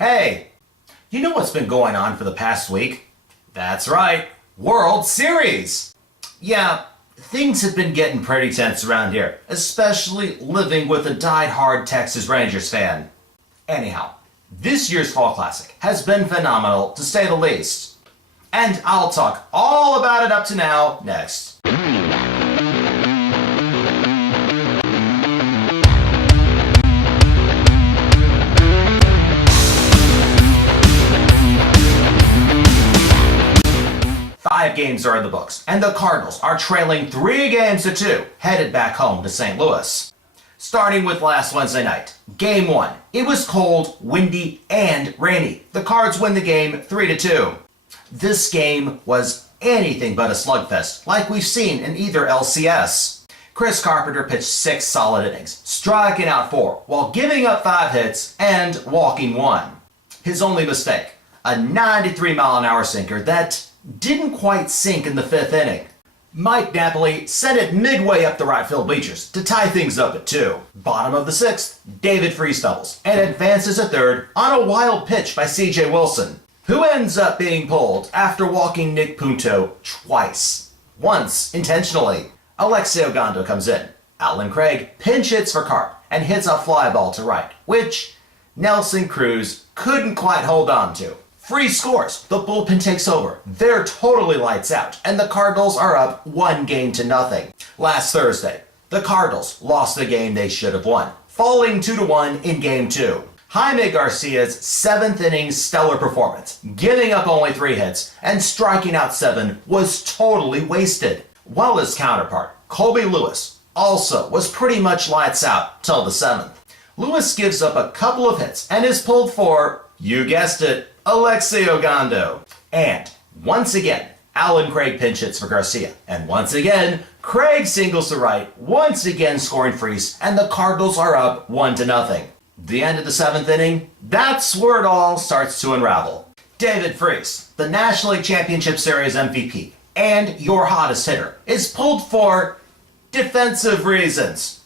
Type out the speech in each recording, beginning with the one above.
Hey, you know what's been going on for the past week? That's right, World Series! Yeah, things have been getting pretty tense around here, especially living with a die-hard Texas Rangers fan. Anyhow, this year's Fall Classic has been phenomenal, to say the least. And I'll talk all about it up to now next. 5 games are in the books, and the Cardinals are trailing 3-2, headed back home to St. Louis. Starting with last Wednesday night, Game 1. It was cold, windy, and rainy. The Cards win the game 3-2. This game was anything but a slugfest, like we've seen in either LCS. Chris Carpenter pitched 6 solid innings, striking out 4, while giving up 5 hits and walking 1. His only mistake, a 93-mile-an-hour sinker that didn't quite sink in the 5th inning. Mike Napoli sent it midway up the right field bleachers to tie things up at 2. Bottom of the 6th, David Freese doubles and advances to 3rd on a wild pitch by C.J. Wilson, who ends up being pulled after walking Nick Punto twice. Once intentionally. Alexei Ogando comes in. Alan Craig pinch hits for Carp and hits a fly ball to right, which Nelson Cruz couldn't quite hold on to. Freese scores. The bullpen takes over. They're totally lights out, and the Cardinals are up 1-0. Last Thursday, the Cardinals lost the game they should have won, falling 2-1 in Game 2. Jaime Garcia's 7th inning stellar performance, giving up only 3 hits and striking out 7, was totally wasted, while his counterpart, Colby Lewis, also was pretty much lights out till the 7th. Lewis gives up a couple of hits and is pulled for, you guessed it, Alexei Ogando. And once again, Alan Craig pinch hits for Garcia. And once again, Craig singles to right, once again scoring Freese, and the Cardinals are up 1-0. The end of the 7th inning, that's where it all starts to unravel. David Freese, the National League Championship Series MVP, and your hottest hitter, is pulled for defensive reasons.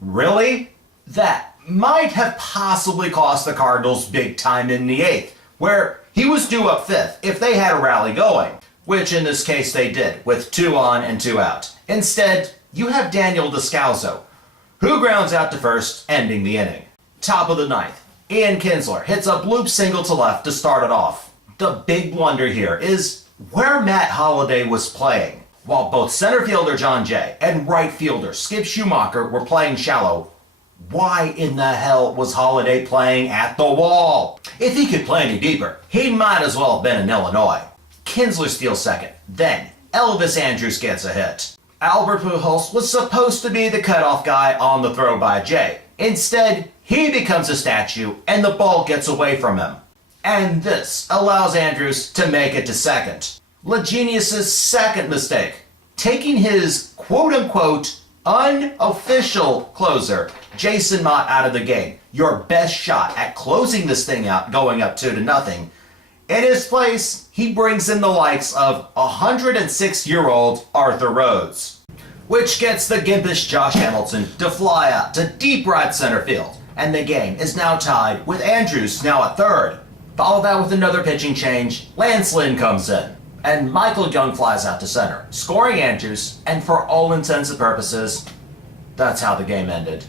Really? That might have possibly cost the Cardinals big time in the 8th, where he was due up 5th if they had a rally going, which in this case they did, with 2 on and 2 out. Instead, you have Daniel Descalzo, who grounds out to first, ending the inning. Top of the 9th, Ian Kinsler hits a bloop single to left to start it off. The big blunder here is where Matt Holliday was playing. While both center fielder John Jay and right fielder Skip Schumacher were playing shallow, why in the hell was Holliday playing at the wall? If he could play any deeper, he might as well have been in Illinois. Kinsler steals second. Then Elvis Andrus gets a hit. Albert Pujols was supposed to be the cutoff guy on the throw by Jay. Instead, he becomes a statue and the ball gets away from him. And this allows Andrus to make it to second. LaGenius's 2nd mistake, taking his quote-unquote unofficial closer, Jason Mott, out of the game. Your best shot at closing this thing out, going up 2-0. In his place, he brings in the likes of 106-year-old Arthur Rhodes, which gets the gimpish Josh Hamilton to fly out to deep right center field. And the game is now tied with Andrus now at 3rd. Follow that with another pitching change. Lance Lynn comes in, and Michael Young flies out to center, scoring Andrus, and for all intents and purposes, that's how the game ended.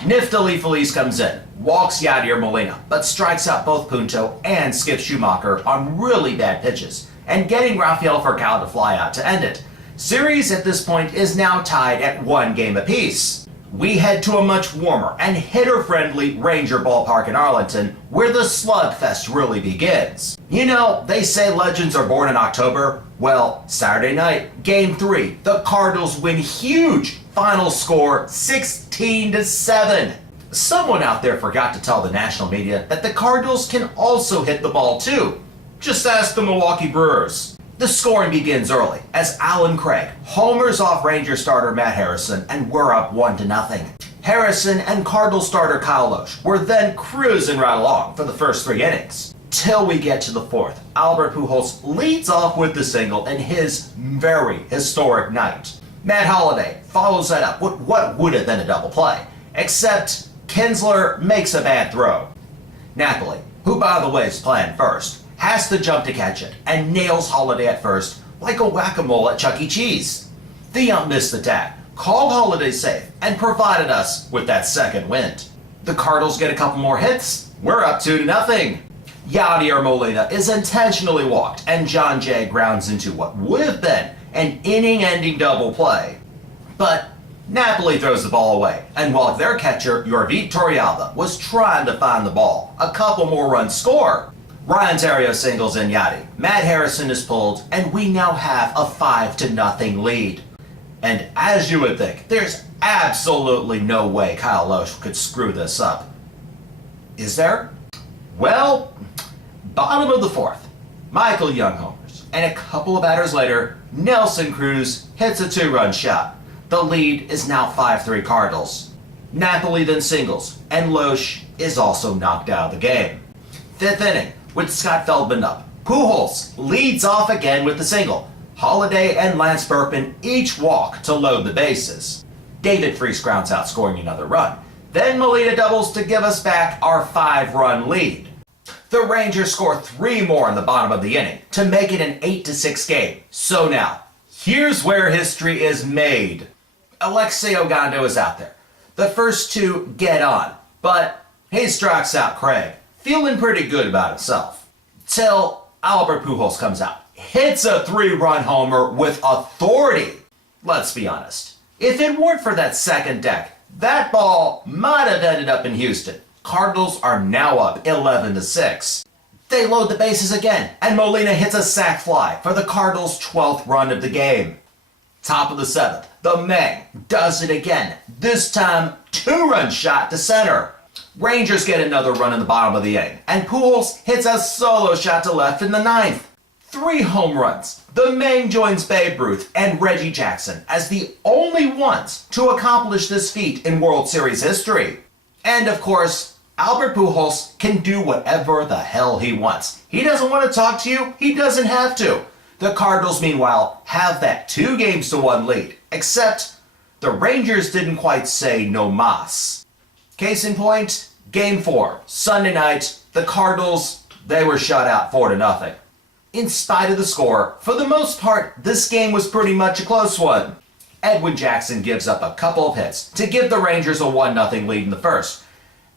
Niftali Feliz comes in, walks Yadier Molina, but strikes out both Punto and Skip Schumacher on really bad pitches, and getting Rafael Furcal to fly out to end it. Series at this point is now tied at 1 game apiece. We head to a much warmer and hitter-friendly Ranger Ballpark in Arlington, where the slugfest really begins. You know, they say legends are born in October. Well, Saturday night, Game 3, the Cardinals win huge. Final score 16-7. Someone out there forgot to tell the national media that the Cardinals can also hit the ball too. Just ask the Milwaukee Brewers. The scoring begins early as Alan Craig homers off Ranger starter Matt Harrison, and we're up 1-0. Harrison and Cardinal starter Kyle Loesch were then cruising right along for the first 3 innings. Till we get to the 4th, Albert Pujols leads off with the single in his very historic night. Matt Holliday follows that up with what would have been a double play, except Kinsler makes a bad throw. Napoli, who by the way is playing first, has to jump to catch it and nails Holiday at first like a whack-a-mole at Chuck E. Cheese. The ump missed the tag, called Holiday safe, and provided us with that second wind. The Cardinals get a couple more hits. We're up 2-0. Yadier Molina is intentionally walked, and John Jay grounds into what would have been an inning-ending double play. But Napoli throws the ball away, and while their catcher, Yorvit Torrealba, was trying to find the ball, a couple more runs score. Ryan Terrio singles in Yadi. Matt Harrison is pulled, and we now have a 5-0 lead. And as you would think, there's absolutely no way Kyle Loesch could screw this up. Is there? Well, bottom of the fourth, Michael Young homers, and a couple of batters later, Nelson Cruz hits a 2-run shot. The lead is now 5-3 Cardinals. Napoli then singles, and Loesch is also knocked out of the game. Fifth inning, with Scott Feldman up, Pujols leads off again with the single. Holiday and Lance Berkman each walk to load the bases. David Freese grounds out, scoring another run. Then Molina doubles to give us back our 5-run lead. The Rangers score 3 more in the bottom of the inning to make it an 8-6 game. So now, here's where history is made. Alexei Ogando is out there. The first 2 get on, but he strikes out Craig, feeling pretty good about himself. Till Albert Pujols comes out, hits a 3-run homer with authority. Let's be honest. If it weren't for that second deck, that ball might have ended up in Houston. Cardinals are now up 11-6. They load the bases again, and Molina hits a sac fly for the Cardinals' 12th run of the game. Top of the 7th, the Meng does it again. This time, 2-run shot to center. Rangers get another run in the bottom of the inning, and Pujols hits a solo shot to left in the 9th. 3 home runs. The Meng joins Babe Ruth and Reggie Jackson as the only ones to accomplish this feat in World Series history. And of course, Albert Pujols can do whatever the hell he wants. He doesn't want to talk to you, he doesn't have to. The Cardinals, meanwhile, have that 2-1 lead, except the Rangers didn't quite say no mas. Case in point, Game 4, Sunday night, the Cardinals, they were shut out 4-0. In spite of the score, for the most part, this game was pretty much a close one. Edwin Jackson gives up a couple of hits to give the Rangers a 1-0 lead in the first.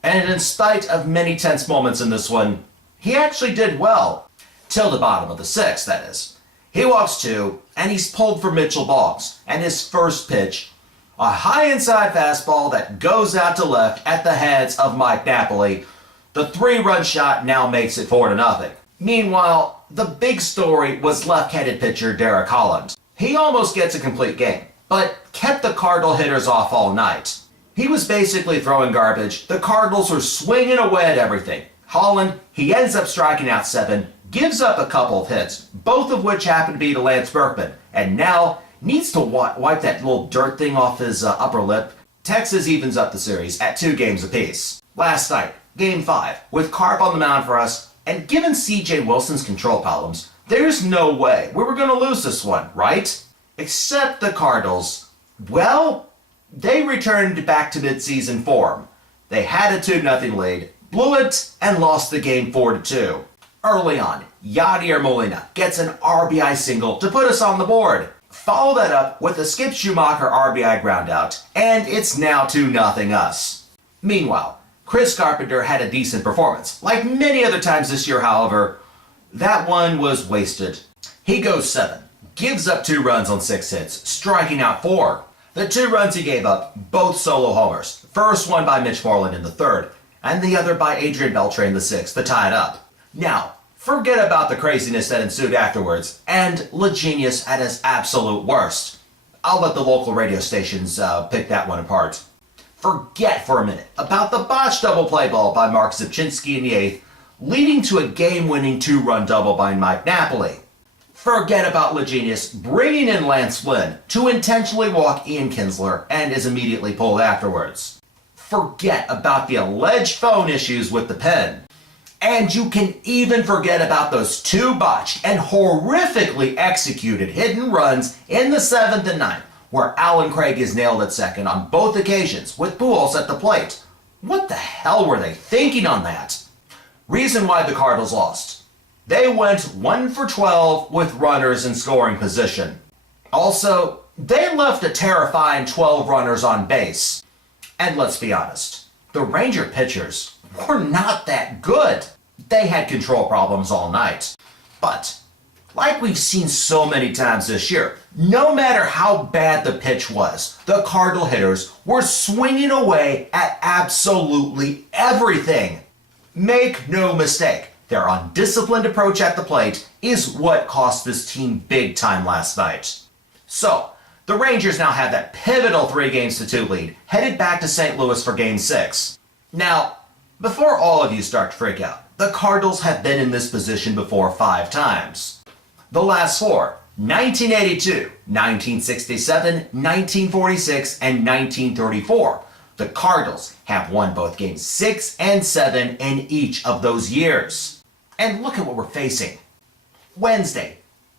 And in spite of many tense moments in this one, he actually did well. Till the bottom of the 6th, that is. He walks 2, and he's pulled for Mitchell Boggs, and his first pitch, a high inside fastball that goes out to left at the hands of Mike Napoli. The 3-run shot now makes it 4-0. Meanwhile, the big story was left-handed pitcher Derek Holland. He almost gets a complete game, but kept the Cardinal hitters off all night. He was basically throwing garbage. The Cardinals were swinging away at everything. Holland, he ends up striking out 7, gives up a couple of hits, both of which happen to be to Lance Berkman, and now needs to wipe that little dirt thing off his upper lip. Texas evens up the series at 2 games apiece. Last night, Game 5, with Carp on the mound for us, and given C.J. Wilson's control problems, there's no way we were going to lose this one, right? Except the Cardinals, well, they returned back to mid-season form. They had a 2-0 lead, blew it, and lost the game 4-2. Early on, Yadier Molina gets an RBI single to put us on the board. Follow that up with a Skip Schumacher RBI groundout, and it's now 2-0 us. Meanwhile, Chris Carpenter had a decent performance. Like many other times this year, however, that one was wasted. He goes 7, gives up 2 runs on 6 hits, striking out 4. The 2 runs he gave up, both solo homers. First one by Mitch Moreland in the 3rd, and the other by Adrian Beltre in the 6th to tie it up. Now, forget about the craziness that ensued afterwards, and LaGenius at his absolute worst. I'll let the local radio stations pick that one apart. Forget for a minute about the botched double play ball by Mark Zipchinski in the 8th, leading to a game-winning 2-run double by Mike Napoli. Forget about LaGenius bringing in Lance Flynn to intentionally walk Ian Kinsler and is immediately pulled afterwards. Forget about the alleged phone issues with the pen. And you can even forget about those 2 botched and horrifically executed hidden runs in the 7th and 9th, where Alan Craig is nailed at second on both occasions with Pujols at the plate. What the hell were they thinking on that? Reason why the Cardinals lost. They went 1 for 12 with runners in scoring position. Also, they left a terrifying 12 runners on base. And let's be honest, the Ranger pitchers were not that good. They had control problems all night. But, like we've seen so many times this year, no matter how bad the pitch was, the Cardinal hitters were swinging away at absolutely everything. Make no mistake, their undisciplined approach at the plate is what cost this team big time last night. So, the Rangers now have that pivotal 3-2 lead, headed back to St. Louis for Game 6. Now, before all of you start to freak out, the Cardinals have been in this position before 5 times. The last 4, 1982, 1967, 1946, and 1934. The Cardinals have won both Games 6 and 7 in each of those years. And look at what we're facing. Wednesday,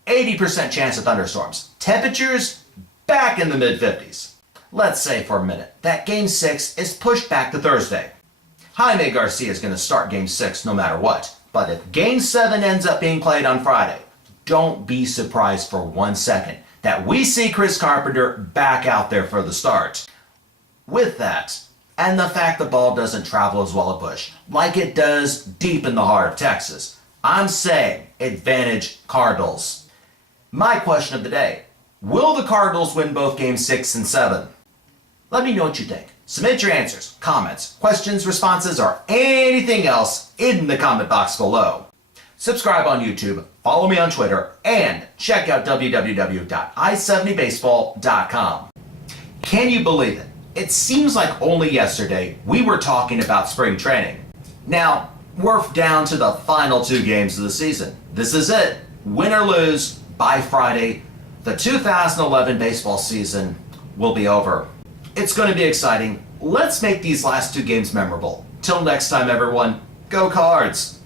80% chance of thunderstorms. Temperatures back in the mid-50s. Let's say for a minute that Game 6 is pushed back to Thursday. Jaime Garcia is going to start Game 6 no matter what. But if Game 7 ends up being played on Friday, don't be surprised for 1 second that we see Chris Carpenter back out there for the start. With that, and the fact the ball doesn't travel as well at Busch, like it does deep in the heart of Texas, I'm saying advantage Cardinals. My question of the day, will the Cardinals win both Games 6 and 7? Let me know what you think. Submit your answers, comments, questions, responses, or anything else in the comment box below. Subscribe on YouTube, follow me on Twitter, and check out www.i70baseball.com. Can you believe it? It seems like only yesterday we were talking about spring training. Now, we're down to the final 2 games of the season. This is it. Win or lose, by Friday, the 2011 baseball season will be over. It's going to be exciting. Let's make these last 2 games memorable. Till next time, everyone, go Cards!